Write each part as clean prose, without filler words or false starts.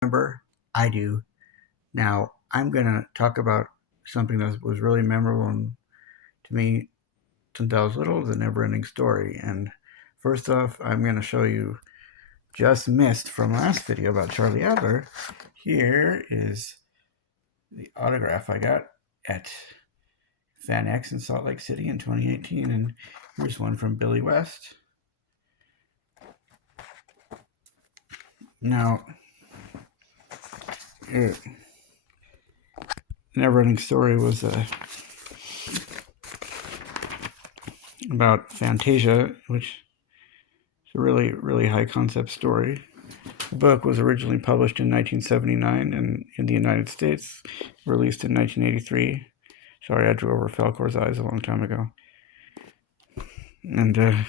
remember? I do. Now, I'm going to talk about something that was really memorable to me since I was little, the NeverEnding story. And first off, I'm going to show you just missed from last video about Charlie Adler. Here is the autograph I got at Fan X in Salt Lake City in 2018. And here's one from Billy West. Now, NeverEnding story was about Fantasia, which is a really, really high concept story. The book was originally published in 1979 and in the United States, released in 1983. Sorry, I drew over Falcor's eyes a long time ago. And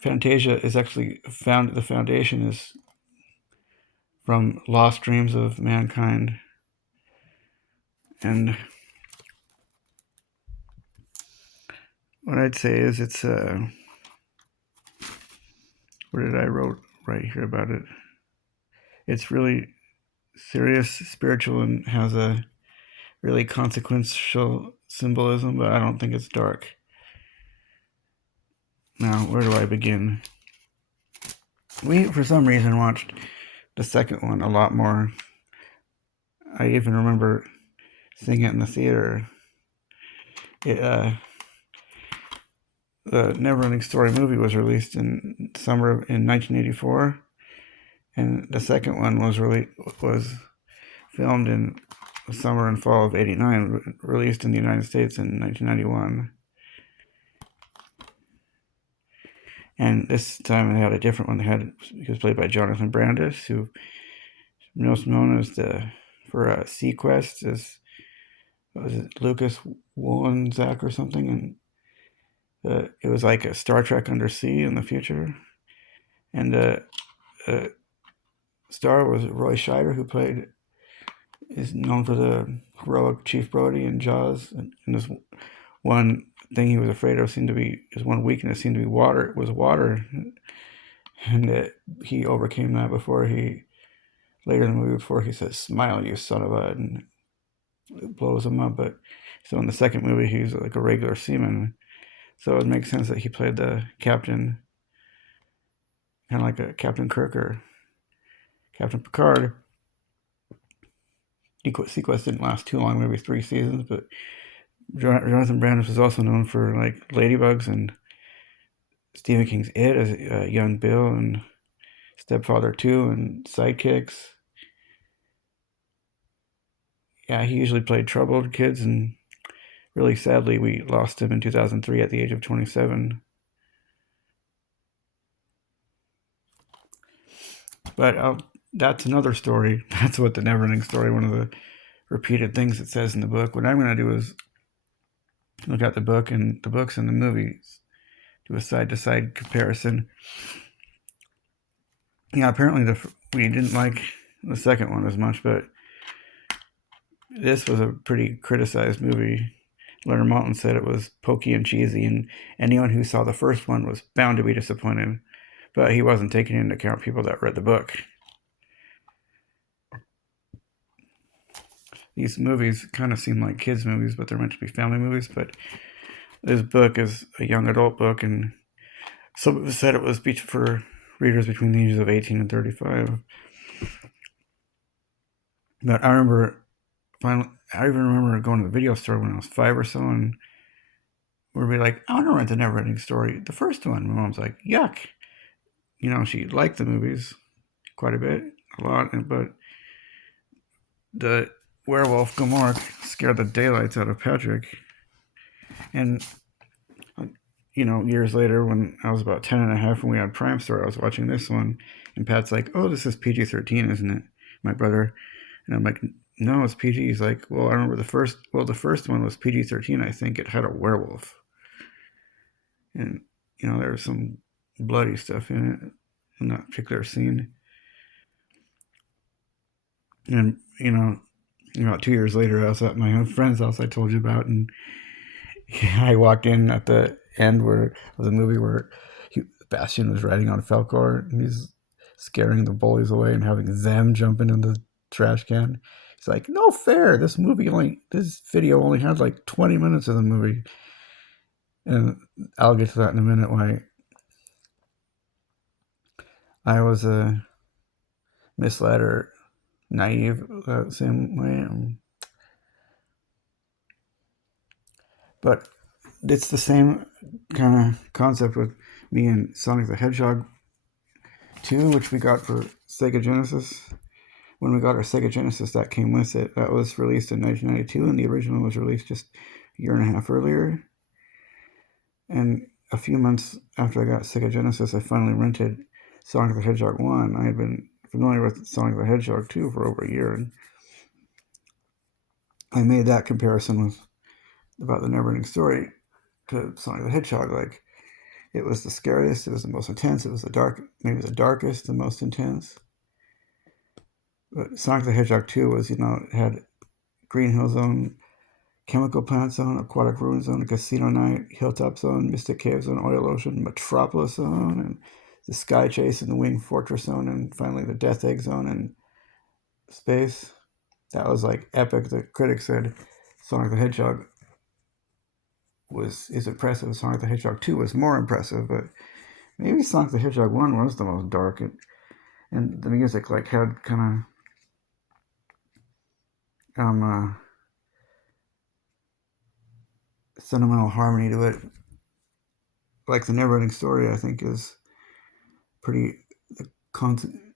Fantasia is actually the foundation is from Lost Dreams of Mankind. And what I'd say is it's what did I wrote right here about it? It's really serious, spiritual, and has a really consequential symbolism, but I don't think it's dark. Now, where do I begin? We, for some reason, watched the second one a lot more. I even remember seeing it in the theater. The NeverEnding Story movie was released in summer in 1984, and the second one was filmed in the summer and fall of '89, released in the United States in 1991. And this time they had a different one. He was played by Jonathan Brandis, who is known as for Sequest as was it Lucas Wolenzak or something, and it was like a Star Trek undersea in the future. And star was Roy Scheider, who is known for the heroic Chief Brody in Jaws, and this one thing he was afraid of his one weakness seemed to be water. And he overcame that later in the movie before he says, "Smile, you son of a," and it blows him up. But so in the second movie, he's like a regular seaman. So it makes sense that he played the captain, kind of like a Captain Kirk or Captain Picard. Sequest didn't last too long, maybe 3 seasons, but Jonathan Brandis was also known for like Ladybugs and Stephen King's It as young Bill and Stepfather 2 and Sidekicks. Yeah, he usually played troubled kids, and really sadly, we lost him in 2003 at the age of 27. But that's another story. That's what the NeverEnding story, one of the repeated things it says in the book. What I'm going to do is look at the books and the movies, do a side-to-side comparison. Yeah, apparently we didn't like the second one as much, but this was a pretty criticized movie. Leonard Maltin said it was pokey and cheesy, and anyone who saw the first one was bound to be disappointed. But he wasn't taking into account people that read the book. These movies kind of seem like kids' movies, but they're meant to be family movies. But this book is a young adult book, and some said it was for readers between the ages of 18 and 35. But I even remember going to the video store when I was 5 or so, and we'd be like, "I want to rent the NeverEnding Story, the first one." My mom's like, "Yuck." She liked the movies quite a bit, a lot, but the werewolf Gamork scared the daylights out of Patrick. And years later, when I was about 10 and a half, when we had Prime Store, I was watching this one, and Pat's like, "Oh, this is PG-13, isn't it?" My brother. And I'm like, "No, it's PG." He's like, "Well, I remember the first one was PG-13, I think. It had a werewolf. And, there was some bloody stuff in it, in that particular scene." And, about 2 years later, I was at my own friend's house I told you about, and I walked in at the end of the movie where Bastian was riding on Falcor, and he's scaring the bullies away and having them jump into the trash can. He's like, no fair. This video only had like 20 minutes of the movie. And I'll get to that in a minute, why I was misled or naive that same way. But it's the same kind of concept with me and Sonic the Hedgehog 2, which we got for Sega Genesis. When we got our Sega Genesis, that came with it. That was released in 1992, and the original was released just a year and a half earlier. And a few months after I got Sega Genesis, I finally rented Sonic the Hedgehog 1. I had been familiar with Sonic the Hedgehog 2 for over a year, and I made that comparison with about the NeverEnding story to Sonic the Hedgehog. Like, it was the scariest, it was the most intense, it was maybe the darkest, the most intense. But Sonic the Hedgehog 2 was, it had Green Hill Zone, Chemical Plant Zone, Aquatic Ruin Zone, Casino Night, Hilltop Zone, Mystic Cave Zone, Oil Ocean, Metropolis Zone, and the Sky Chase and the Winged Fortress Zone, and finally the Death Egg Zone and space. That was like epic. The critics said Sonic the Hedgehog is impressive. Sonic the Hedgehog 2 was more impressive, but maybe Sonic the Hedgehog 1 was the most dark, and the music like had kind of sentimental harmony to it. Like the NeverEnding story, I think is pretty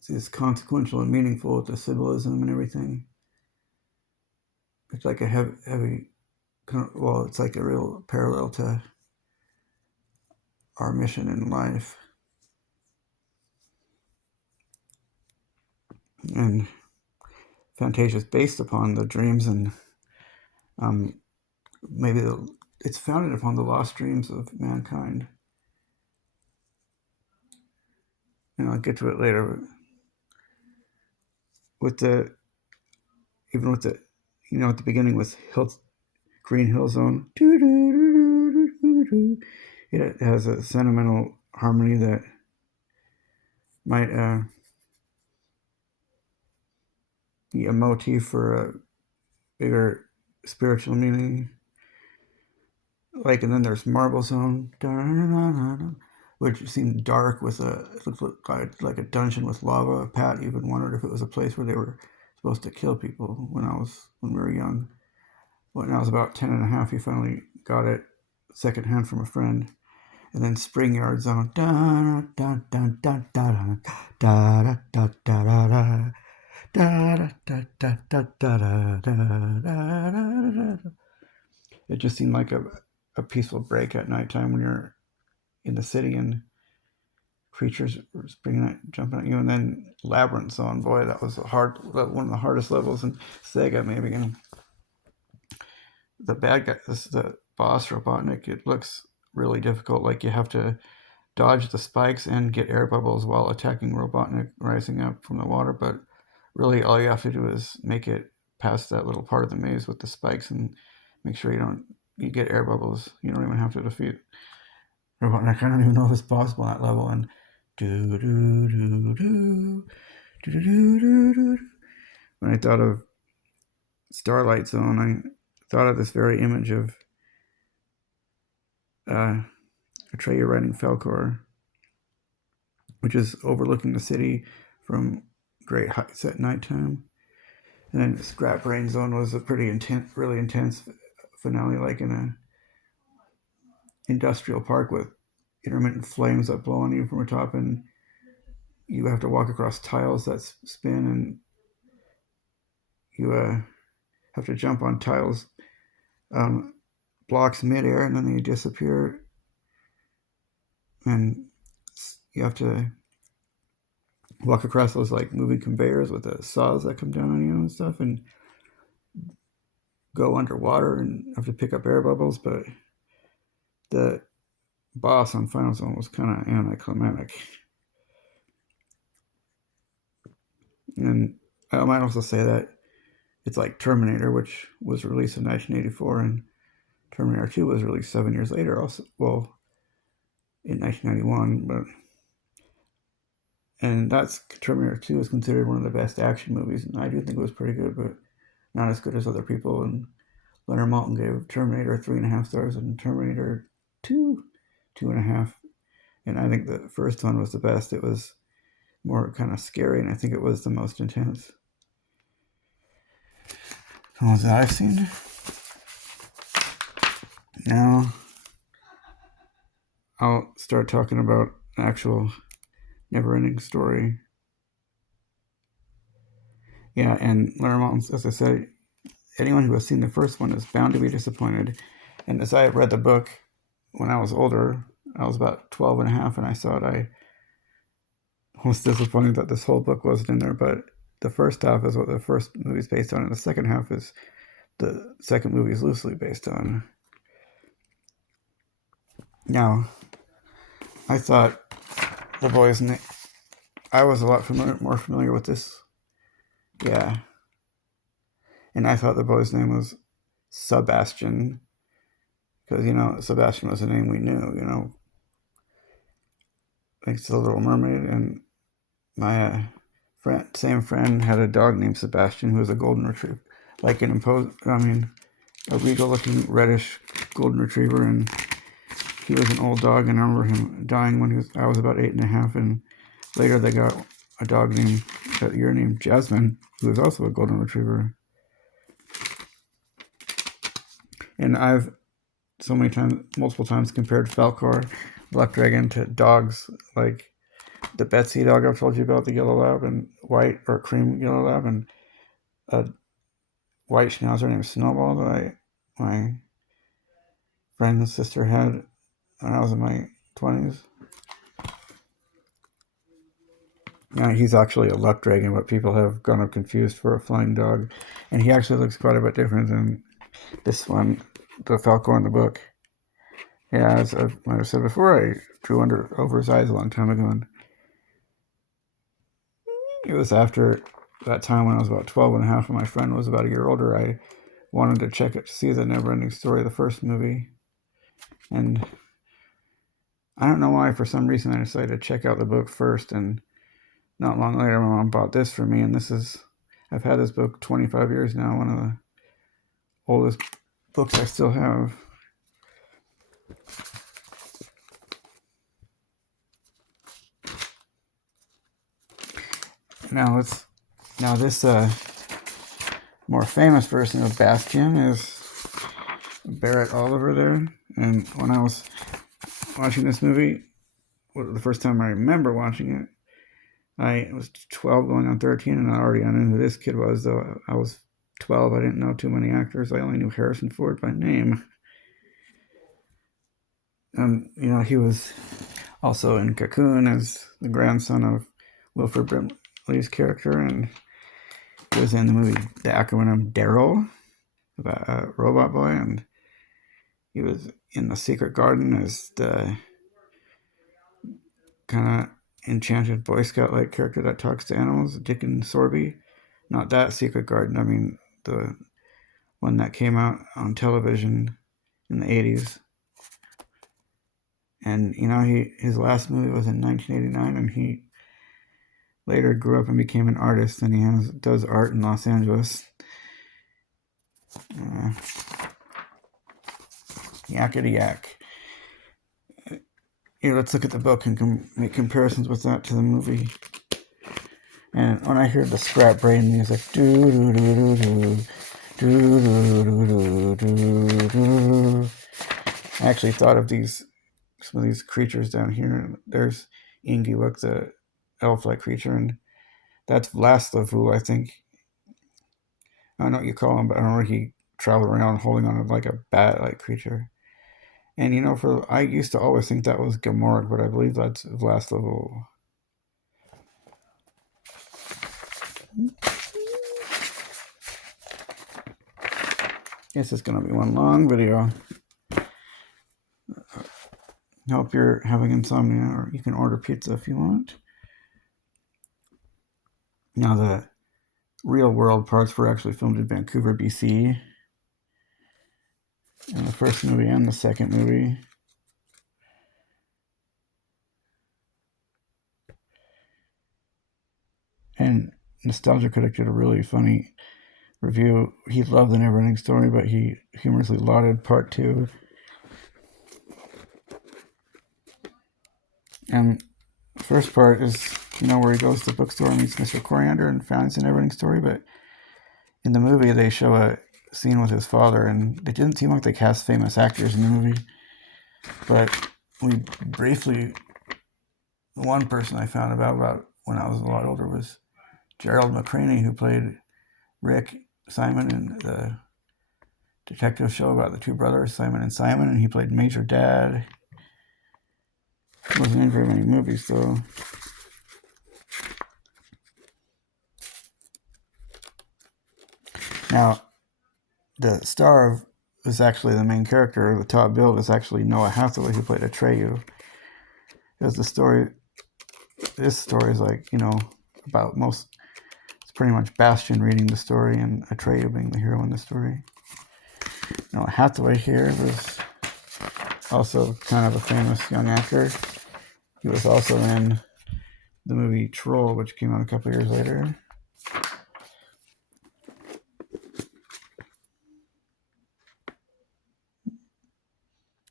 is consequential and meaningful with the symbolism and everything. It's like a heavy it's like a real parallel to our mission in life. And Fantasia is based upon the dreams and maybe it's founded upon the lost dreams of mankind. And I'll get to it later. With the at the beginning with Green Hill Zone, it has a sentimental harmony that might be a motif for a bigger spiritual meaning. Like, and then there's Marble Zone, which seemed dark with it looked like a dungeon with lava. Pat even wondered if it was a place where they were supposed to kill people when we were young. When I was about 10 and a half, he finally got it secondhand from a friend. And then Spring Yard Zone. It just seemed like a peaceful break at nighttime when you're in the city and creatures were jumping at you. And then Labyrinth Zone, boy, that was one of the hardest levels in Sega, maybe. And the bad guy, the boss Robotnik, it looks really difficult. Like, you have to dodge the spikes and get air bubbles while attacking Robotnik rising up from the water. But really, all you have to do is make it past that little part of the maze with the spikes and make sure you get air bubbles. You don't even have to defeat Robotnik. I don't even know if it's possible at that level. And when I thought of Starlight Zone, I thought of this very image of Atreyu riding Falcor, which is overlooking the city from great heights at nighttime. And then Scrap Brain Zone was a pretty really intense finale, like in a industrial park with intermittent flames that blow on you from the top, and you have to walk across tiles that spin, and you have to jump on tiles blocks midair, and then they disappear, and you have to walk across those like moving conveyors with the saws that come down on you and stuff, and go underwater and have to pick up air bubbles. But the boss on Final Zone was kind of anticlimactic. And I might also say that it's like Terminator, which was released in 1984, and Terminator 2 was released 7 years later, also, well, in 1991, but And that's Terminator 2 is considered one of the best action movies, and I do think it was pretty good, but not as good as other people. And Leonard Maltin gave Terminator 3.5 stars and Terminator 2, 2.5. And I think the first one was the best. It was more kind of scary, and I think it was the most intense. Ones that I've seen. Now, I'll start talking about an actual NeverEnding story. Yeah, and Leonard Maltin, as I said, anyone who has seen the first one is bound to be disappointed. And as I read the book when I was older, I was about 12 and a half, and I saw it, I was disappointed that this whole book wasn't in there, but the first half is what the first movie is based on, and the second half is the second movie is loosely based on. Now, I thought the boy's name, I was a lot more familiar with this. Yeah. And I thought the boy's name was Sebastian, because, Sebastian was a name we knew, thanks to the Little Mermaid. And my same friend had a dog named Sebastian who was a golden retriever, like a regal-looking reddish golden retriever, and he was an old dog, and I remember him dying when I was about 8.5, and later they got a dog that year named Jasmine, who was also a golden retriever. And I've multiple times compared Falkor, Black Dragon, to dogs like the Betsy dog I've told you about, the yellow lab, and white or cream yellow lab, and a white schnauzer named Snowball that my friend's sister had when I was in my 20s. Yeah, he's actually a luck dragon, but people have gone up confused for a flying dog, and he actually looks quite a bit different than this one, the Falcor in the book. Yeah, as I might have said before, I drew over his eyes a long time ago, and it was after that time when I was about 12 and a half and my friend was about a year older. I wanted to check it to see the NeverEnding Story, the first movie, and I don't know why, for some reason I decided to check out the book first, and not long later my mom bought this for me, and I've had this book 25 years now, one of the oldest books I still have. Now this more famous version of Bastion is Barrett Oliver there, and when I was watching this movie, the first time I remember watching it, I was 12 going on 13, and I knew who this kid was, though I was 12. I didn't know too many actors. I only knew Harrison Ford by name. And, he was also in Cocoon as the grandson of Wilford Brimley's character, and he was in the movie The Acronym Daryl, about a robot boy, and he was in The Secret Garden as the kind of enchanted Boy Scout-like character that talks to animals, Dickon Sorby. Not that Secret Garden, I mean the one that came out on television in the 80s. And, his last movie was in 1989, and he later grew up and became an artist, and he does art in Los Angeles. Yakety yak. Let's look at the book and make comparisons with that to the movie. And when I hear the Scrap Brain music, I actually thought of some of these creatures down here. There's Ingiwuk, the elf-like creature, and that's Vlaslavu, I think. I don't know what you call him, but I don't know, he traveled around holding on to like a bat-like creature. And I used to always think that was Gamorg, but I believe that's Vlaslavu. Guess it's gonna be one long video. Hope you're having insomnia, or you can order pizza if you want. Now, the real world parts were actually filmed in Vancouver, BC, in the first movie and the second movie. And Nostalgia Critic did a really funny review. He loved the NeverEnding Story, but he humorously lauded part 2. And the first part is, where he goes to the bookstore and meets Mr. Coriander and finds the NeverEnding Story. But in the movie, they show a scene with his father, and it didn't seem like they cast famous actors in the movie. But we briefly, one person I found about when I was a lot older was Gerald McCraney, who played Rick Simon in the detective show about the two brothers, Simon and Simon, and he played Major Dad. He wasn't in very many movies, though. Now, the star of is actually the main character. The top billed is actually Noah Hathaway, who played Atreyu. As the story, this story is like, about most. It's pretty much Bastian reading the story and Atreyu being the hero in the story. Noah Hathaway here was also kind of a famous young actor. He was also in the movie Troll, which came out a couple years later.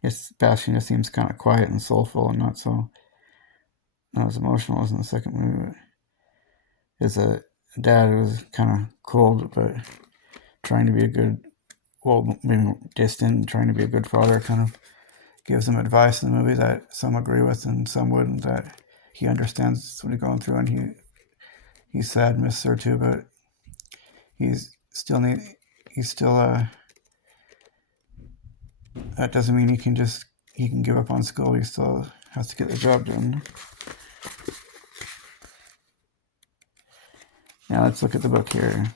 Yes, Bastian just seems kind of quiet and soulful and not as emotional as in the second movie. His dad was kind of cold, but trying to be a good, maybe distant, trying to be a good father, kind of gives him advice in the movie that some agree with and some wouldn't, that he understands what he's going through, and he's sad, misses her too, but that doesn't mean he can give up on school. He still has to get the job done. Now let's look at the book here.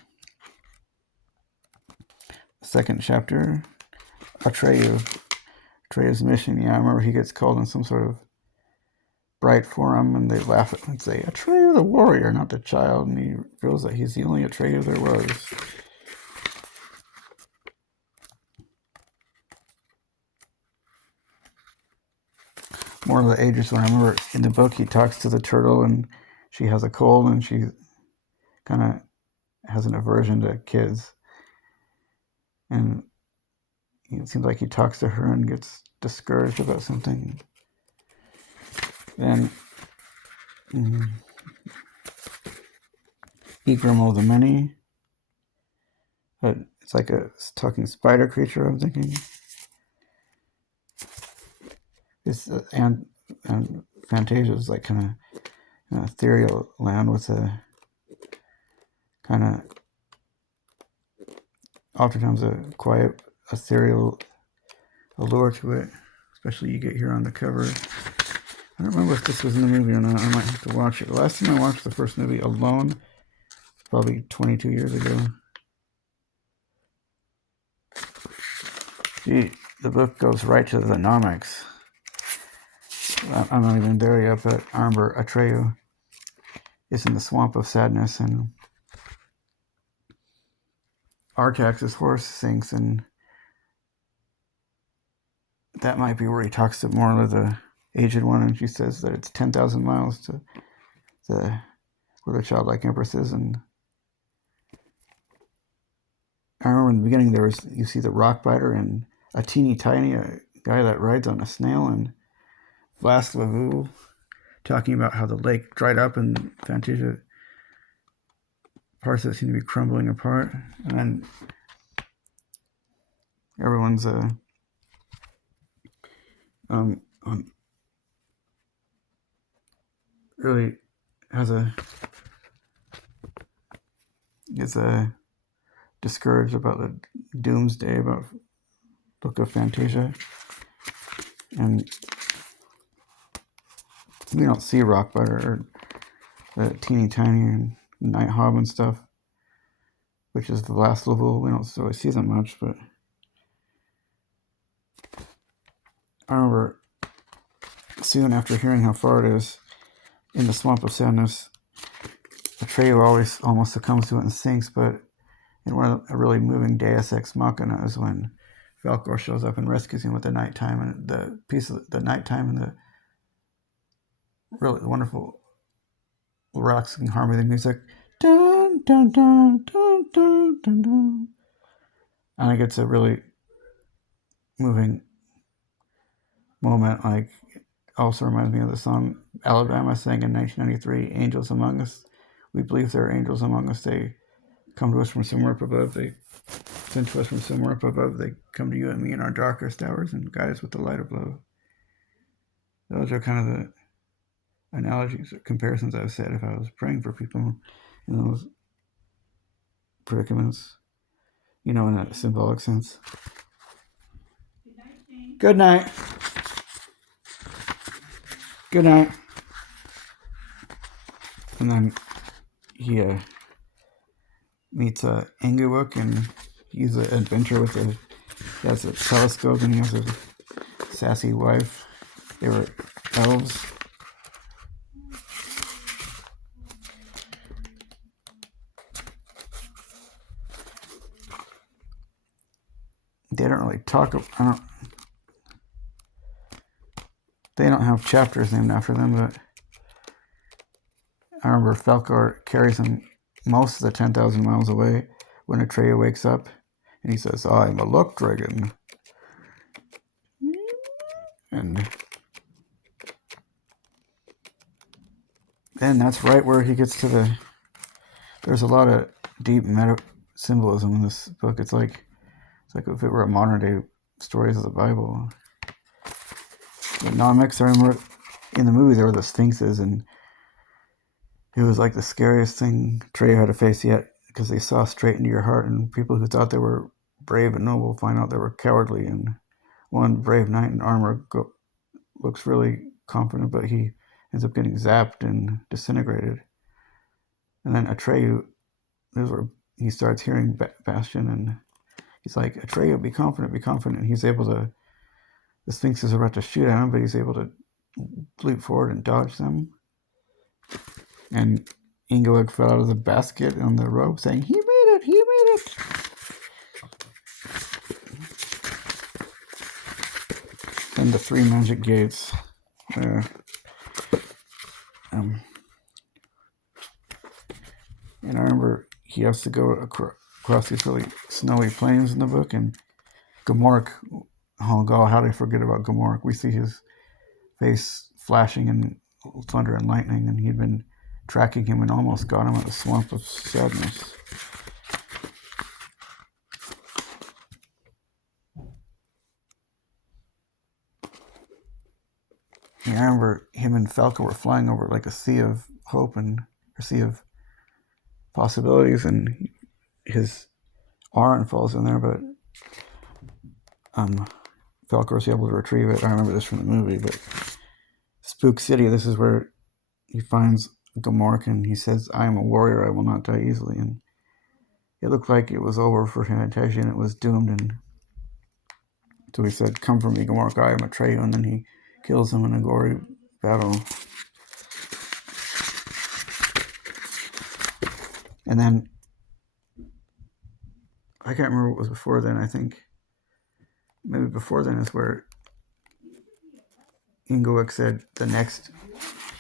Second chapter, Atreyu's mission. Yeah, I remember he gets called in some sort of bright forum, and they laugh at him and say, Atreyu the warrior, not the child, and he reveals that he's the only Atreyu there was. More of the ages when I remember in the book he talks to the turtle and she has a cold and she kind of has an aversion to kids. And it seems like he talks to her and gets discouraged about something. Then Igrim of the Many. But it's like a talking spider creature, I'm thinking. It's and Fantasia is like kind of ethereal land with a kind of oftentimes a quiet ethereal allure to it, especially you get here on the cover. I don't remember if this was in the movie or not. I might have to watch it. The last time I watched the first movie alone, probably 22 years ago. Gee, the book goes right to the nomics. I'm not even there yet, but I remember Atreyu is in the swamp of sadness, and Artax's horse sinks, and that might be where he talks to Morla, the aged one, and she says that it's 10,000 miles to where the childlike empress is. And I remember in the beginning you see the rock biter and a teeny tiny guy that rides on a snail, and Vlast Lavu talking about how the lake dried up and Fantasia parts of it seem to be crumbling apart, and then everyone's really is discouraged about the doomsday, about Book of Fantasia, and we don't see Rockbiter or the teeny tiny and Night Hob and stuff, which is the last level. We don't really see them much, but I remember soon after hearing how far it is in the Swamp of Sadness, Atreyu always almost succumbs to it and sinks, but in a really moving Deus Ex Machina is when Falkor shows up and rescues him with the nighttime, and the nighttime and the really wonderful relaxing harmony music Dun, dun, dun, dun, dun, dun, dun. I think it's a really moving moment. Like, also reminds me of the song Alabama sang in 1993, "Angels Among Us." We believe there are angels among us. They come to us from somewhere up above. They send to us from somewhere up above. They come to you and me in our darkest hours and guide us with the light of love. Those are kind of the analogies or comparisons I said if I was praying for people in those predicaments, in a symbolic sense. Good night. Good night. And then he meets Inglewook, and he's an adventurer he has a telescope, and he has a sassy wife. They were elves. They don't really talk. They don't have chapters named after them, but I remember Falkor carries him most of the 10,000 miles away when Atreyu wakes up, and he says, "I'm a luck dragon." And then that's right where he gets to there's a lot of deep meta symbolism in this book. It's like if it were a modern day stories of the Bible. The Nomics, I remember in the movie there were the Sphinxes, and it was like the scariest thing Atreyu had to face yet, because they saw straight into your heart, and people who thought they were brave and noble find out they were cowardly. And one brave knight in armor looks really confident, but he ends up getting zapped and disintegrated. And then Atreyu, this is where he starts hearing Bastion, and he's like, "Atreyu, be confident, be confident." And he's able to, the Sphinxes are about to shoot at him, but he's able to leap forward and dodge them. And Inglewook fell out of the basket on the rope, saying, "He made it, he made it." And the 3 magic gates. And I remember he has to go across these really snowy plains in the book, and Gamork, oh god, how did I forget about Gamork? We see his face flashing in thunder and lightning, and he'd been tracking him and almost got him at the Swamp of Sadness. And I remember him and Falco were flying over like a sea of hope and a sea of possibilities, and his Aran falls in there, but Falco was able to retrieve it. I remember this from the movie, but Spook City, this is where he finds Gamork, and he says, "I am a warrior, I will not die easily." And it looked like it was over for Fantasia, and it was doomed, and so he said, "Come for me, Gamork, I am Atreyu," and then he kills him in a gory battle. And then I can't remember what was before then. I think maybe before then is where Inglewook said the next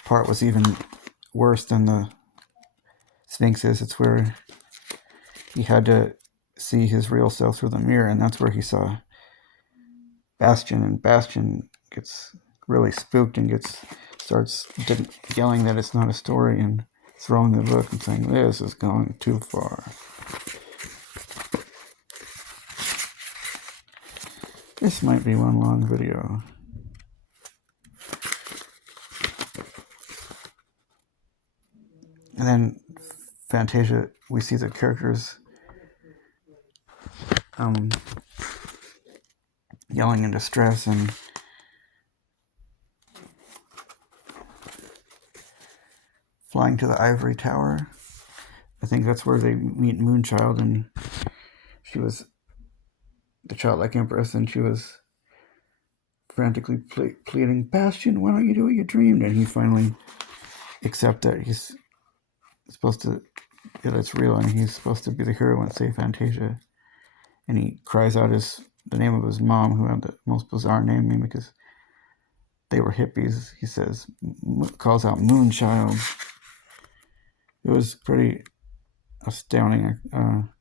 part was even worse than the Sphinxes. It's where he had to see his real self through the mirror, and that's where he saw Bastion, and Bastion gets really spooked and starts yelling that it's not a story and throwing the book and saying, "This is going too far." This might be one long video. And then Fantasia, we see the characters yelling in distress and flying to the ivory tower. I think that's where they meet Moonchild, and she was the childlike empress, and she was frantically pleading, "Bastion, why don't you do what you dreamed?" And he finally accepts that he's supposed to, that it's real, and he's supposed to be the hero and save Fantasia. And he cries out the name of his mom, who had the most bizarre name because they were hippies. He calls out Moonchild. It was pretty astounding,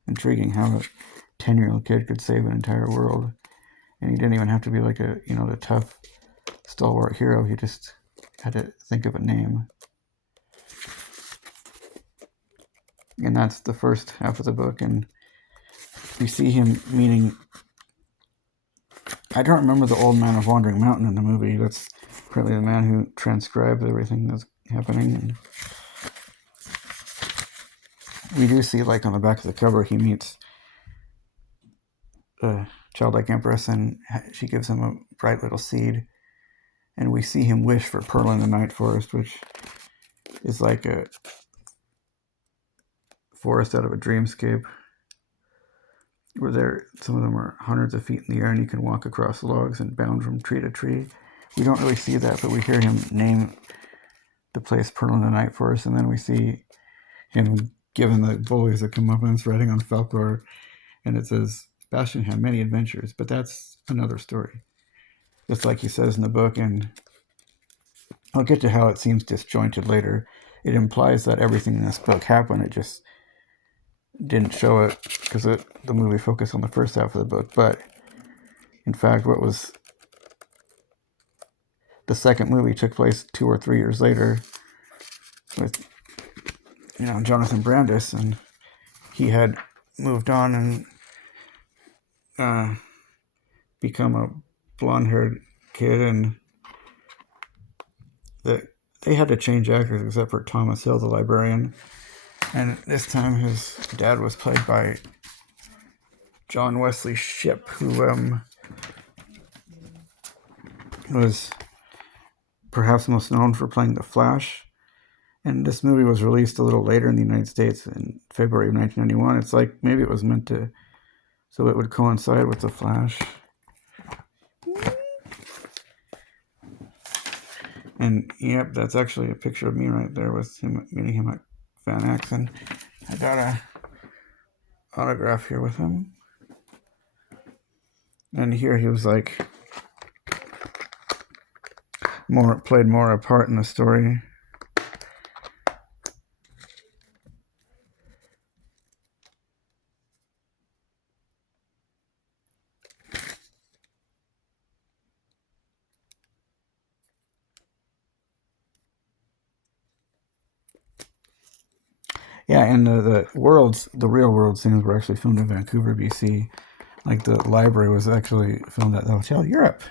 intriguing how a 10-year-old kid could save an entire world. And he didn't even have to be like the tough, stalwart hero. He just had to think of a name. And that's the first half of the book. And we see him meeting, I don't remember the old man of Wandering Mountain in the movie. That's apparently the man who transcribed everything that's happening. And we do see, like, on the back of the cover, he meets a childlike empress, and she gives him a bright little seed. And we see him wish for Pearl in the Night Forest, which is like a forest out of a dreamscape, where some of them are hundreds of feet in the air, and you can walk across logs and bound from tree to tree. We don't really see that, but we hear him name the place Pearl in the Night Forest, and then we see him given the bullies that come up, and it's writing on Falkor, and it says, Bastian had many adventures, but that's another story. Just like he says in the book, and I'll get to how it seems disjointed later. It implies that everything in this book happened, it just didn't show it because the movie focused on the first half of the book. But in fact, what was the second movie took place 2 or 3 years later with Jonathan Brandis, and he had moved on and become a blonde-haired kid, and they had to change actors except for Thomas Hill, the librarian. And this time his dad was played by John Wesley Shipp, who was perhaps most known for playing the Flash. And this movie was released a little later in the United States in February of 1991. It's like maybe it was meant to, so it would coincide with the Flash. And yep, that's actually a picture of me right there with him, meeting him at Van X. And I got a autograph here with him. And here he was like played more a part in the story. Yeah, and the real world scenes were actually filmed in Vancouver, BC. Like the library was actually filmed at the Hotel Europe.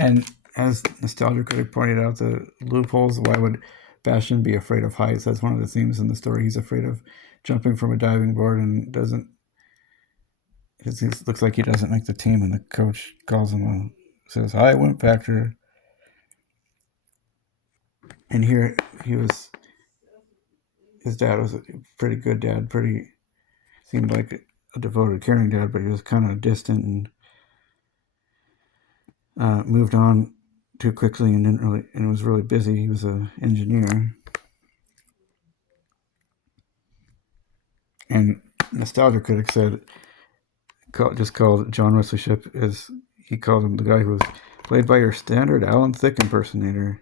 And as Nostalgia Critic pointed out, the loopholes, why would Bastian be afraid of heights? That's one of the themes in the story. He's afraid of jumping from a diving board and it looks like he doesn't make the team, and the coach calls him says, high wimp factor. And here his dad was a pretty good dad, seemed like a devoted, caring dad, but he was kind of distant and moved on too quickly and was really busy. He was an engineer. And Nostalgia Critic just called John Wesley Shipp, he called him the guy who was played by your standard Alan Thicke impersonator.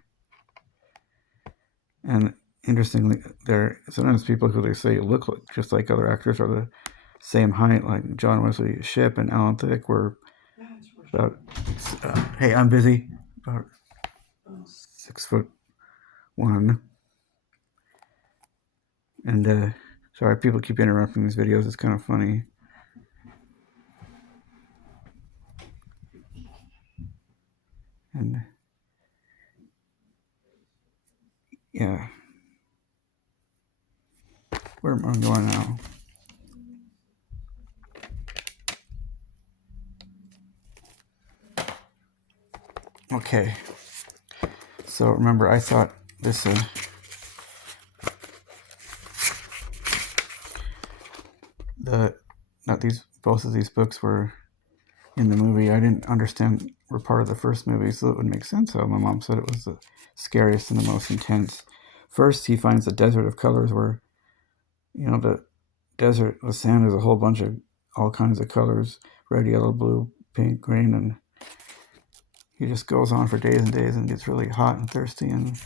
And interestingly, sometimes people who they say look just like other actors are the same height, like John Wesley Shipp and Alan Thicke were about, hey, I'm busy, about 6'1". And sorry, people keep interrupting these videos. It's kind of funny. And yeah, where am I going now? Okay, so remember, I thought both of these books were in the movie. I didn't understand were part of the first movie, so it would make sense how my mom said it was the scariest and the most intense. First, he finds the desert of colors where, the desert, the sand is a whole bunch of all kinds of colors, red, yellow, blue, pink, green, and he just goes on for days and days and gets really hot and thirsty, and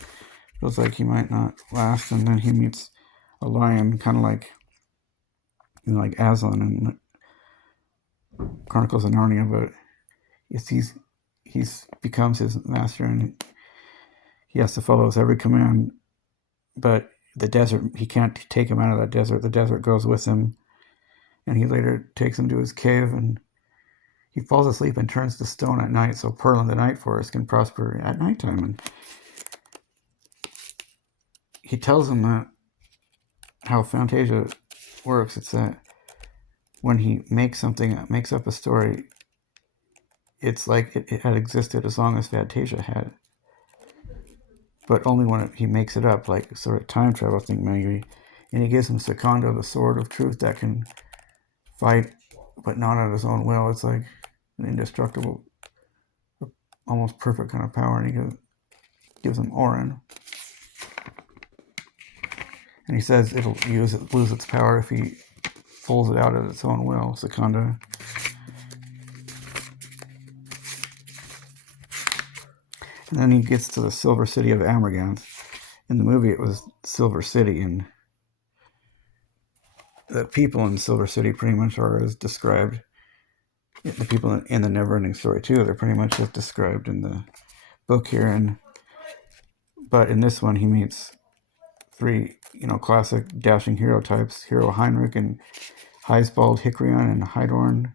feels like he might not last, and then he meets a lion, kind of like like Aslan in Chronicles of Narnia, but he's becomes his master, and he has to follow his every command. But the desert, he can't take him out of that desert. The desert goes with him, and he later takes him to his cave, and he falls asleep and turns to stone at night, so Pearl and the Night Forest can prosper at nighttime. And he tells him that how Fantasia works. It's that when he makes up a story, it's like it had existed as long as Fantasia had, but only when he makes it up, like sort of time travel thing maybe. And he gives him Secondo, the sword of truth that can fight, but not at his own will. It's like an indestructible, almost perfect kind of power. And he gives him Orin, and he says it'll lose its power if he pulls it out at its own will. Secondo. And then he gets to the Silver City of Amarganth. In the movie, it was Silver City, and the people in Silver City pretty much are as described. The people in the NeverEnding story too, they're pretty much as described in the book here. But in this one, he meets three, classic dashing hero types: Hero Heinrich and Hisbald, Hicreon, and Hydorn.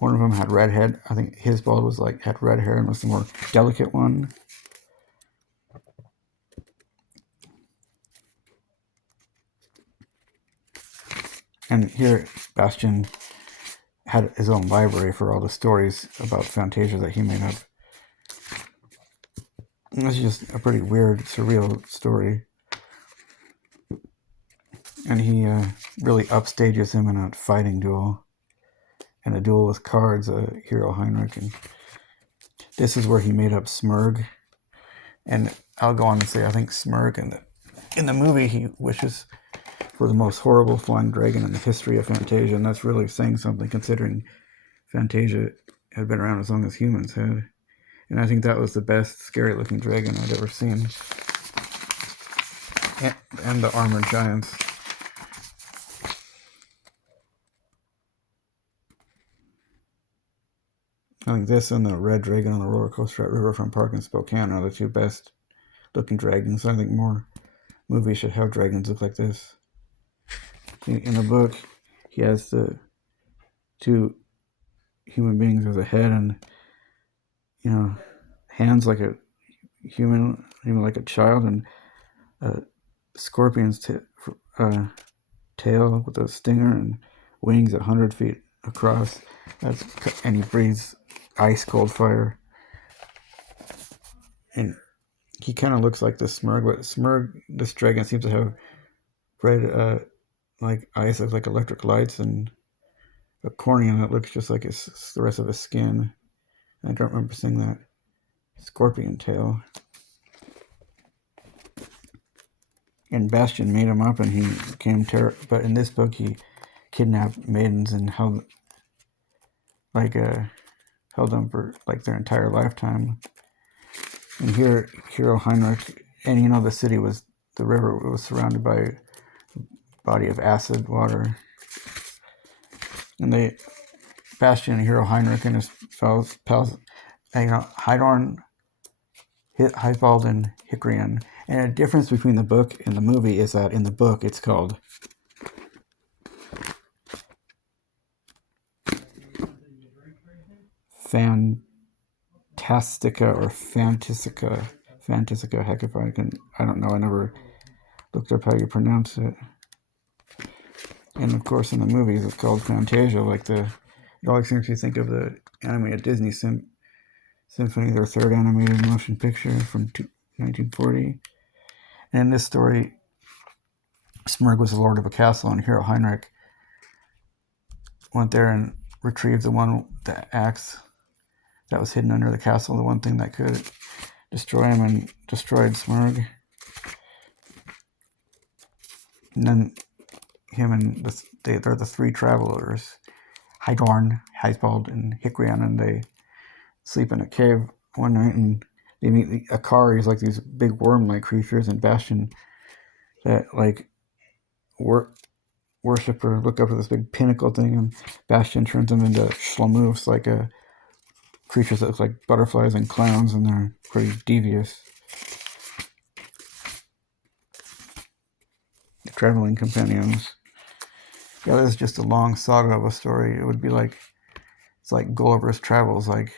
One of them had red head. I think Hisbald had red hair and was the more delicate one. And here, Bastian had his own library for all the stories about Fantasia that he made up. And this is just a pretty weird, surreal story. And he really upstages him in a fighting duel. And a duel with cards, Hero Heinrich. And this is where he made up Smurg. And I'll go on to say, I think Smurg in the movie, he wishes for the most horrible flying dragon in the history of Fantasia, and that's really saying something considering Fantasia had been around as long as humans had. And I think that was the best scary looking dragon I'd ever seen. And the armored giants. I think this and the red dragon on the roller coaster at Riverfront Park in Spokane are the two best looking dragons. I think more movies should have dragons look like this. In the book, he has the two human beings as a head and, hands like a human, like a child, and a scorpion's tail with a stinger and wings 100 feet across. And he breathes ice cold fire. And he kind of looks like the Smurg, but this dragon seems to have red, like eyes look like electric lights, and a cornea that looks just like the rest of his skin. I don't remember seeing that scorpion tail. And Bastian made him up, and he became but in this book, he kidnapped maidens and held them for like their entire lifetime. And here, Hero Heinrich, and the river was surrounded by a body of acid water. And Bastian and Hero Heinrich and his pals, Hydorn, Hisbald, and Hicreon. And a difference between the book and the movie is that in the book it's called Fantastica or Fantastica. Heck, if I don't know. I never looked up how you pronounce it. And of course, in the movies, it's called Fantasia. It always makes you think of the animated Disney Symphony, their third animated motion picture from 1940. And in this story, Smurg was the lord of a castle, and Hero Heinrich went there and retrieved the axe that was hidden under the castle, the one thing that could destroy him, and destroyed Smurg. And then him and they're the three travelers, Hydorn, Hisbald, and Hicreon, and they sleep in a cave one night, and they meet a car. He's like these big worm-like creatures, and Bastion that like worship or look up at this big pinnacle thing, and Bastion turns them into schlamoofs, like creatures that look like butterflies and clowns, and they're pretty devious. The traveling companions. Yeah, this is just a long saga of a story. It would be like, it's like Gulliver's Travels. Like,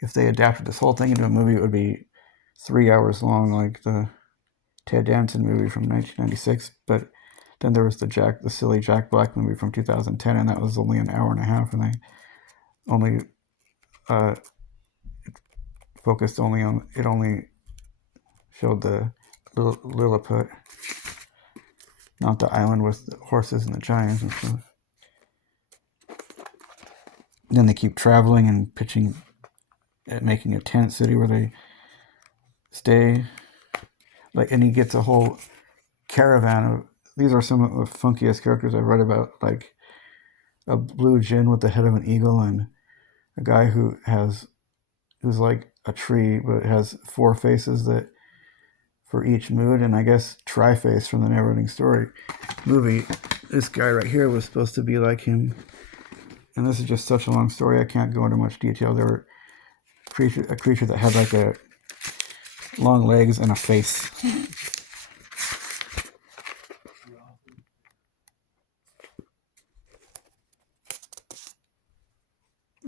if they adapted this whole thing into a movie, it would be 3 hours long, like the Ted Danson movie from 1996. But then there was the silly Jack Black movie from 2010, and that was only an hour and a half, and they only uh, focused only on it. Only showed the Lilliput, not the island with the horses and the giants and stuff. Then they keep traveling and pitching, making a tent city where they stay. Like, and he gets a whole caravan of. These are some of the funkiest characters I've read about, like a blue djinn with the head of an eagle, and a guy who's like a tree but has 4 faces that for each mood, and I guess Tri-Face from the NeverEnding Story movie. This guy right here was supposed to be like him, and this is just such a long story. I can't go into much detail. There were a creature that had like a long legs and a face.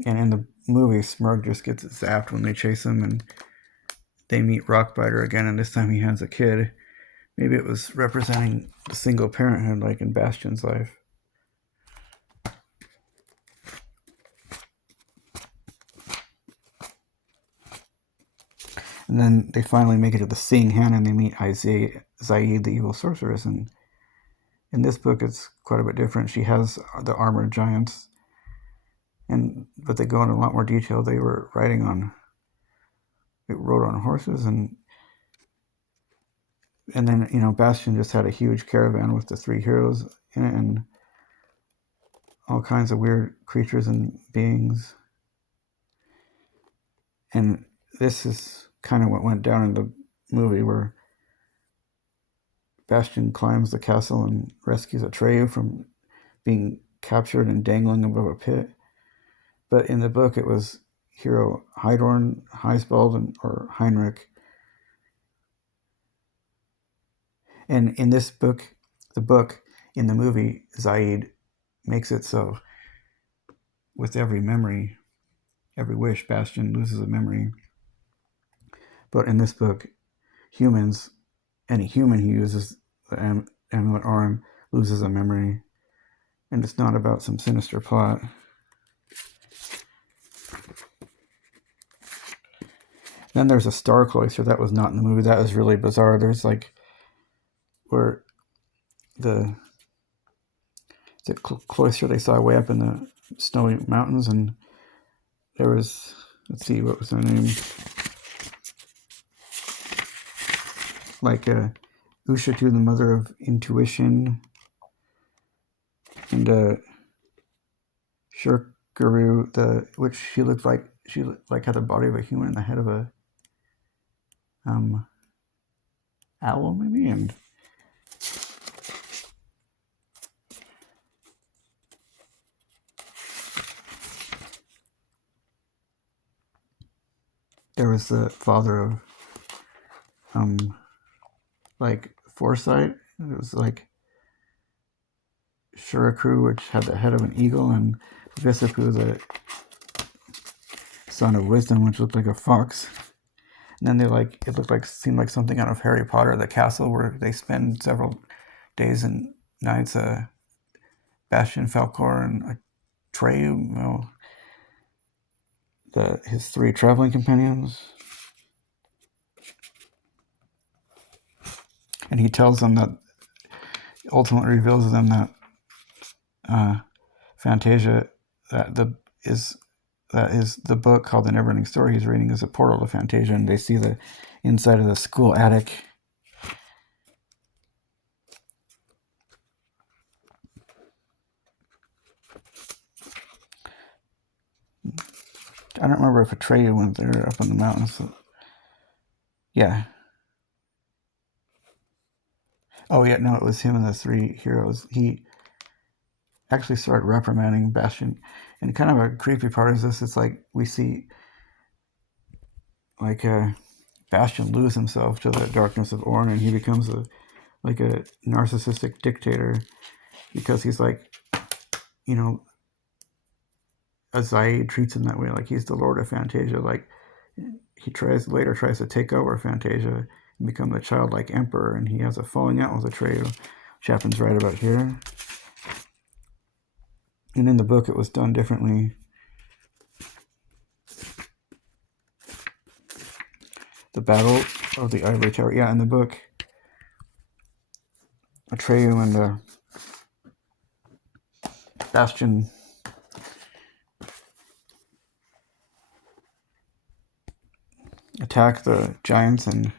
And in the movie, Smurg just gets zapped when they chase him, and they meet Rockbiter again, and this time he has a kid. Maybe it was representing the single parenthood, like in Bastion's life. And then they finally make it to the Seeing Hand, and they meet Zaid, the evil sorceress. And in this book, it's quite a bit different. She has the armored giants, but they go into a lot more detail. They rode on horses, and then Bastion just had a huge caravan with the 3 heroes in it, and all kinds of weird creatures and beings. And this is kind of what went down in the movie, where Bastion climbs the castle and rescues Atreyu from being captured and dangling above a pit. But in the book, it was hero Heisbald, or Heinrich. And in this book, in the movie, Zaid makes it so with every wish, Bastion loses a memory. But in this book, any human who uses the amulet arm loses a memory. And it's not about some sinister plot. Then there's a star cloister that was not in the movie. That was really bizarre. There's like where the cloister they saw way up in the snowy mountains, and there was, let's see, what was her name? Like Ushatu, the mother of intuition, and Shurkaru, which she looked like had the body of a human and the head of a owl, maybe. And there was the father of like foresight. It was like Shurakaru, which had the head of an eagle, and Visipu, the son of wisdom, which looked like a fox. And then seemed like something out of Harry Potter, the castle where they spend several days and nights. Bastion, Falcor, and Atreyu, his 3 traveling companions. And he tells them that, ultimately reveals to them that Fantasia, that is the book called The NeverEnding Story he's reading, is a portal to Fantasia, and they see the inside of the school attic. I don't remember if Atreyu went there up on the mountains. Yeah. Oh yeah, no, it was him and the three heroes. He actually started reprimanding Bastion, and kind of a creepy part is this: it's like we see like Bastion lose himself to the darkness of Orn, and he becomes like a narcissistic dictator because he's like, you know, Azaid treats him that way, like he's the Lord of Fantasia. Like he tries to take over Fantasia and become the childlike emperor, and he has a falling out with Atreyu, which happens right about here. And in the book, it was done differently. The Battle of the Ivory Tower. Yeah, in the book, Atreyu and Bastion attack the giants and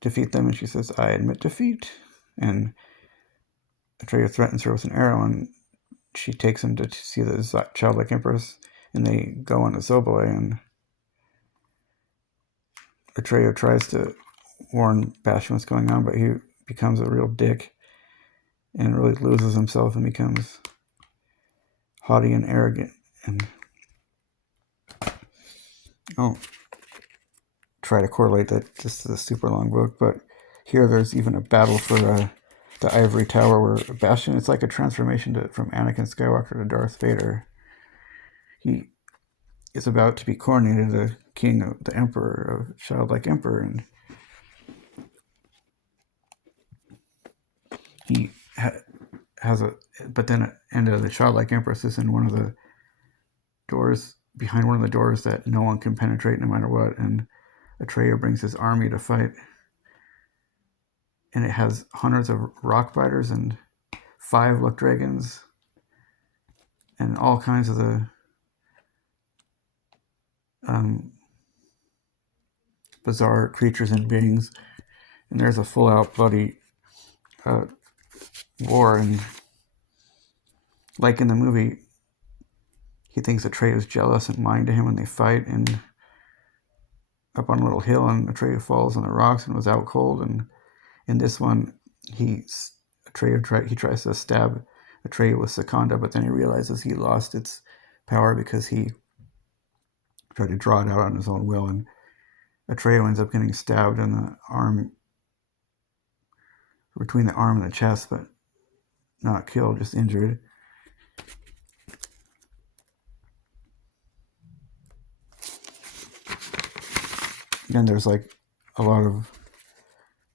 defeat them, and she says, "I admit defeat." And Atreyu threatens her with an arrow, and she takes him to see the childlike empress, and they go on a Zobole, and Atreyu tries to warn Bastion what's going on, but he becomes a real dick and really loses himself and becomes haughty and arrogant. And I'll try to correlate that just to the super long book, but here there's even a battle for the Ivory Tower where Bastion, it's like a transformation from Anakin Skywalker to Darth Vader. He is about to be coronated the king of the emperor, of childlike emperor, and he has but then at the end of the childlike empress is in one of the doors, behind one of the doors that no one can penetrate no matter what, and Atreyu brings his army to fight, and it has hundreds of rock biters and 5 luck dragons and all kinds of the bizarre creatures and beings, and there's a full-out bloody war. And like in the movie, he thinks Atreyu is jealous and lying to him when they fight, and up on a little hill, and Atreyu falls on the rocks and was out cold. And in this one, he tries to stab Atreyu with Secunda, but then he realizes he lost its power because he tried to draw it out on his own will, and Atreyu ends up getting stabbed in the arm, between the arm and the chest, but not killed, just injured. Then there's like a lot of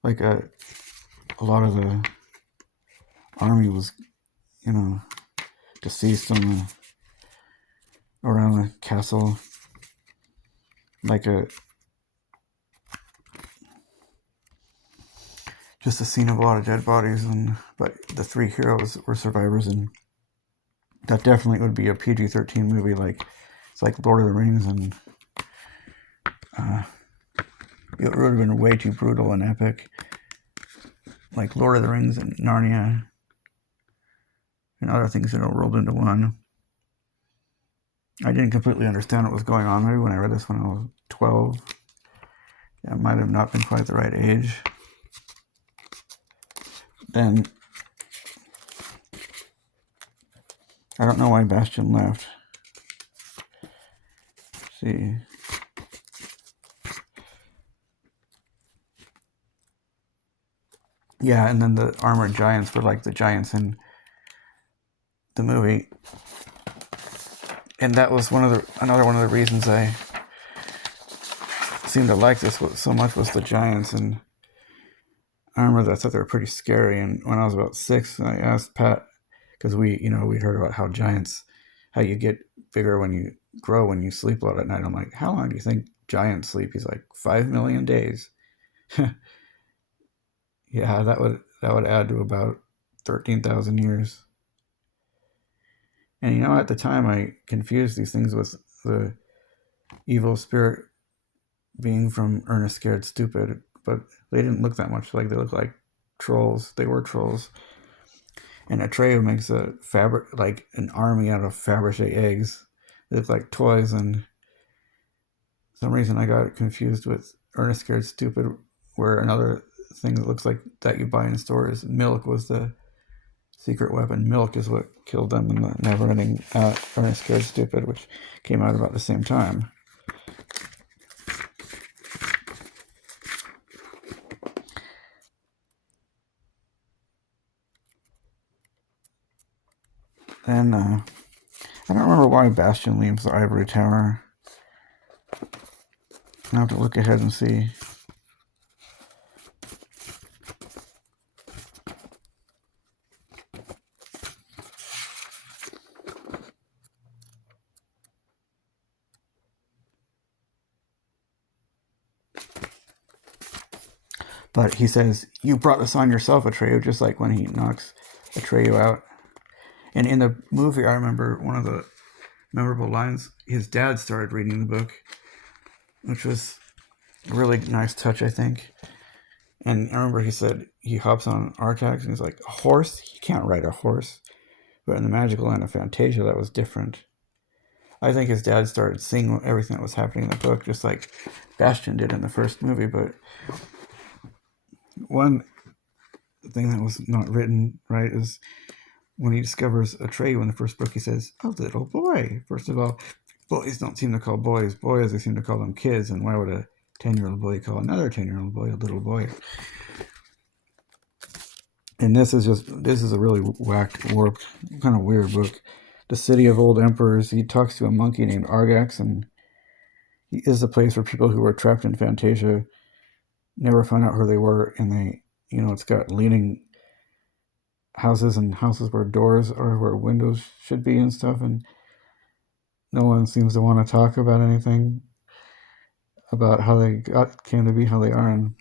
the army was, deceased around the castle, like just a scene of a lot of dead bodies, but the 3 heroes were survivors, and that definitely would be a PG-13 movie. Like it's like Lord of the Rings, and it would have been way too brutal and epic, like Lord of the Rings and Narnia and other things that are rolled into one. I didn't completely understand what was going on maybe when I read this when I was 12. Yeah, I might have not been quite the right age. Then I don't know why Bastion left. Let's see. Yeah, and then the armored giants were like the giants in the movie. And that was another one of the reasons I seemed to like this so much was the giants. And I remember that I thought they were pretty scary. And when I was about 6, I asked Pat, because we'd heard about how you get bigger when you grow, when you sleep a lot at night. I'm like, how long do you think giants sleep? He's like, 5 million days. Yeah, that would add to about 13,000 years. And at the time I confused these things with the evil spirit being from Ernest Scared Stupid, but they didn't look that much like they looked like trolls. They were trolls. And Atreyu makes like an army out of Fabergé eggs. They look like toys, and for some reason I got confused with Ernest Scared Stupid, where another thing that looks like that you buy in stores, milk was the secret weapon. Milk is what killed them in the NeverEnding Ernest Scared Stupid, which came out about the same time. Then I don't remember why Bastion leaves the ivory tower. I have to look ahead and see. But he says, "You brought this on yourself, Atreyu," just like when he knocks Atreyu out. And in the movie, I remember one of the memorable lines, his dad started reading the book, which was a really nice touch, I think. And I remember he said he hops on Artax and he's like, "A horse? He can't ride a horse." But in the magical land of Fantasia, that was different. I think his dad started seeing everything that was happening in the book, just like Bastion did in the first movie. But one thing that was not written right is when he discovers Atreyu in the first book, he says, "A little boy." First of all, boys don't seem to call boys boys, they seem to call them kids. And why would a 10-year-old boy call another 10-year-old boy a little boy? And this is a really whacked, warped, kind of weird book. The City of Old Emperors. He talks to a monkey named Argax, and he is a place where people who were trapped in Fantasia never found out who they were, and it's got leaning houses and houses where doors are where windows should be and stuff, and no one seems to want to talk about anything about how they came to be how they are, and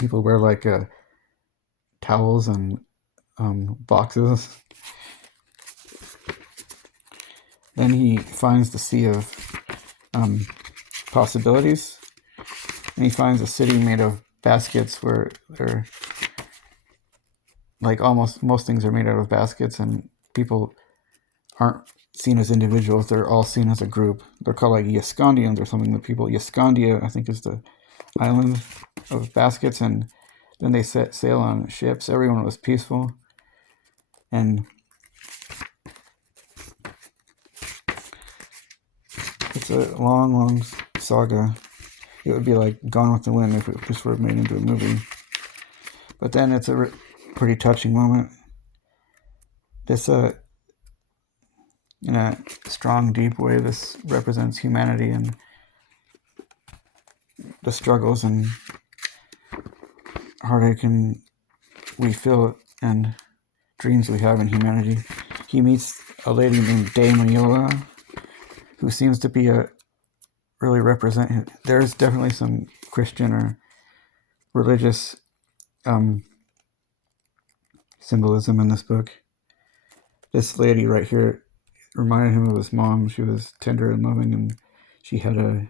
people wear like towels and boxes. Then he finds the Sea of Possibilities, and he finds a city made of baskets where they're like almost most things are made out of baskets, and people aren't seen as individuals, they're all seen as a group. They're called like Yaskandians or something. The people, Yaskandia, I think, is the island of baskets, and then they set sail on ships. Everyone was peaceful, and it's a long, long saga. It would be like Gone with the Wind if it just were made into a movie. But then it's a pretty touching moment. This, in a strong, deep way, this represents humanity and the struggles and heartache and we feel and dreams we have in humanity. He meets a lady named De Maniola, who seems to be really represent. There's definitely some Christian or religious symbolism in this book. This lady right here reminded him of his mom. She was tender and loving, and she had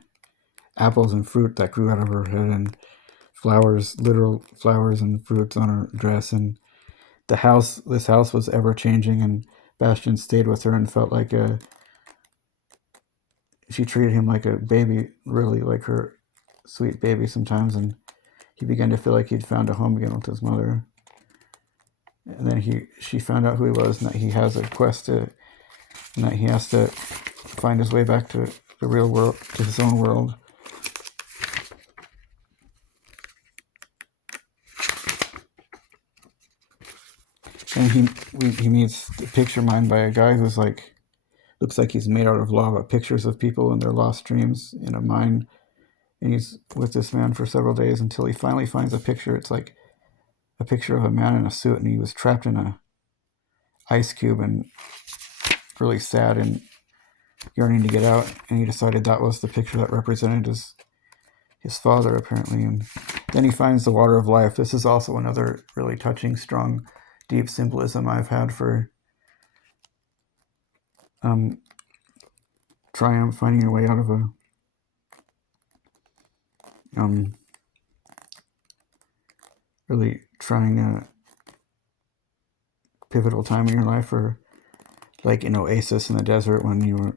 apples and fruit that grew out of her head, and flowers, literal flowers and fruits on her dress. And this house was ever changing, and Bastion stayed with her and felt like she treated him like a baby, really like her sweet baby sometimes, and he began to feel like he'd found a home again with his mother. And then she found out who he was, and that he has a quest and that he has to find his way back to the real world, to his own world. And he meets the picture mind by a guy who's like, looks like he's made out of lava, pictures of people in their lost dreams in a mine. And he's with this man for several days until he finally finds a picture. It's like a picture of a man in a suit, and he was trapped in a ice cube and really sad and yearning to get out. And he decided that was the picture that represented his father, apparently. And then he finds the water of life. This is also another really touching, strong, deep symbolism I've had for triumph, finding your way out of a really trying a pivotal time in your life, or like an oasis in the desert when you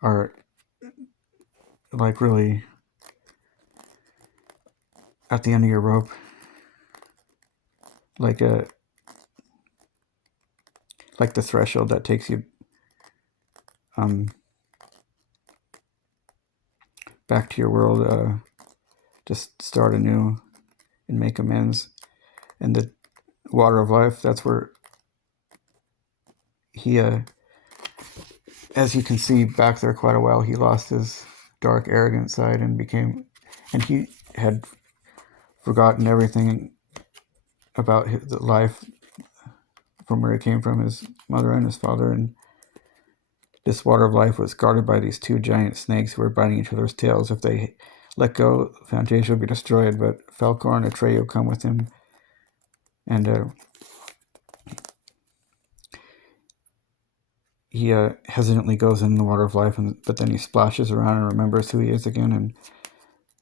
are like really at the end of your rope, like the threshold that takes you back to your world, to start anew and make amends. And the water of life, that's where he, as you can see back there quite a while, he lost his dark, arrogant side and he had forgotten everything about his life from where he came from, his mother and his father. And this water of life was guarded by these two giant snakes who were biting each other's tails. If they let go, Fantasia would be destroyed, but Falcor and Atreyu come with him. And he hesitantly goes in the water of life, but then he splashes around and remembers who he is again. And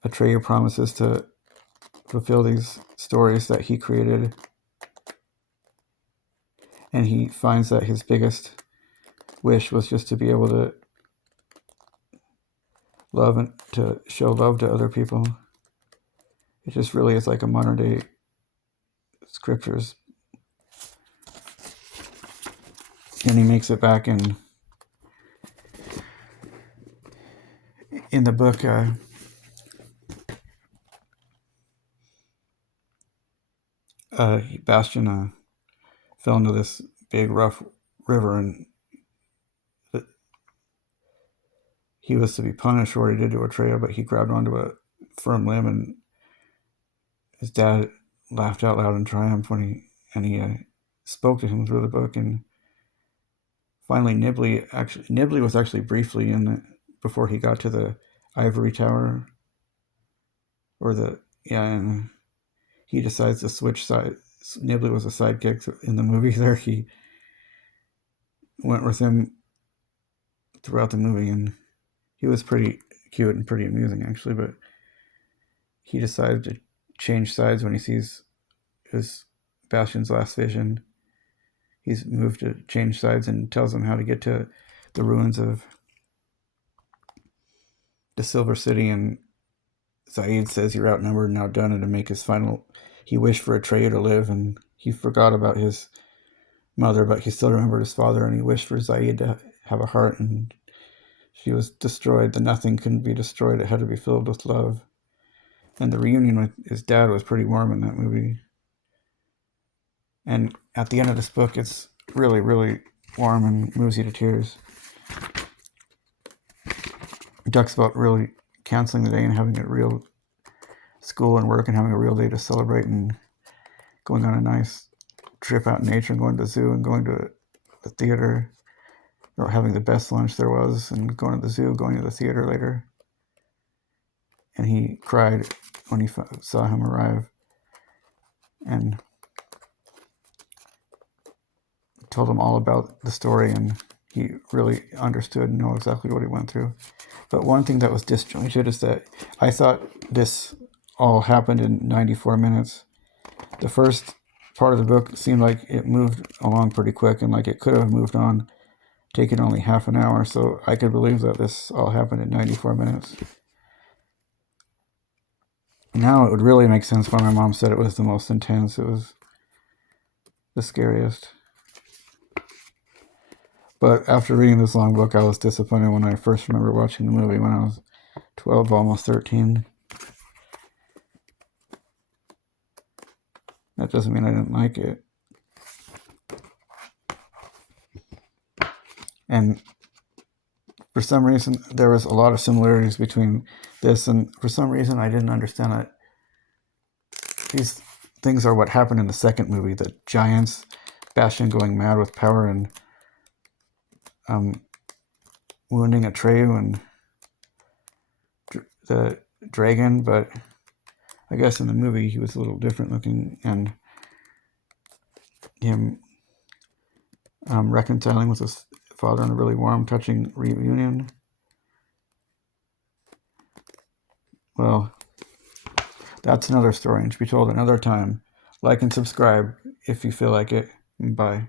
Atreyu promises to fulfill these stories that he created. And he finds that his biggest wish was just to be able to love and to show love to other people. It just really is like a modern day scriptures. And he makes it back in the book. Bastian fell into this big rough river, and he was to be punished for what he did to Atreyu, but he grabbed onto a firm limb, and his dad laughed out loud in triumph when he spoke to him through the book. And finally, Nibley was actually briefly in before he got to the ivory tower, and he decides to switch sides. Nibley was a sidekick in the movie there. He went with him throughout the movie, and he was pretty cute and pretty amusing, actually. But he decided to change sides when he sees his Bastian's last vision. He's moved to change sides and tells him how to get to the ruins of the Silver City. And Zaid says you're outnumbered and outdone, and to make his final, he wished for Atreyu to live, and he forgot about his mother, but he still remembered his father, and he wished for Zaid to have a heart, and she was destroyed. The nothing couldn't be destroyed. It had to be filled with love. And the reunion with his dad was pretty warm in that movie. And at the end of this book, it's really, really warm and moves you to tears. It talks about really canceling the day and having a real school and work and having a real day to celebrate, and going on a nice trip out in nature and going to the zoo and going to the theater, or having the best lunch there was, and going to the zoo, going to the theater later. And he cried when he saw him arrive, and told him all about the story, and he really understood and knew exactly what he went through. But one thing that was disjointed is that I thought this all happened in 94 minutes. The first part of the book seemed like it moved along pretty quick, and like it could have moved on, taken only half an hour, so I could believe that this all happened in 94 minutes. Now it would really make sense why my mom said it was the most intense. It was the scariest. But after reading this long book, I was disappointed when I first remember watching the movie when I was 12, almost 13. That doesn't mean I didn't like it. And for some reason, there was a lot of similarities between this, and for some reason, I didn't understand that these things are what happened in the second movie. The giants, Bastian going mad with power, and wounding Atreyu and the dragon. But I guess in the movie he was a little different looking, and him reconciling with his father in a really warm, touching reunion. Well, that's another story and should be told another time. Like and subscribe if you feel like it. Bye.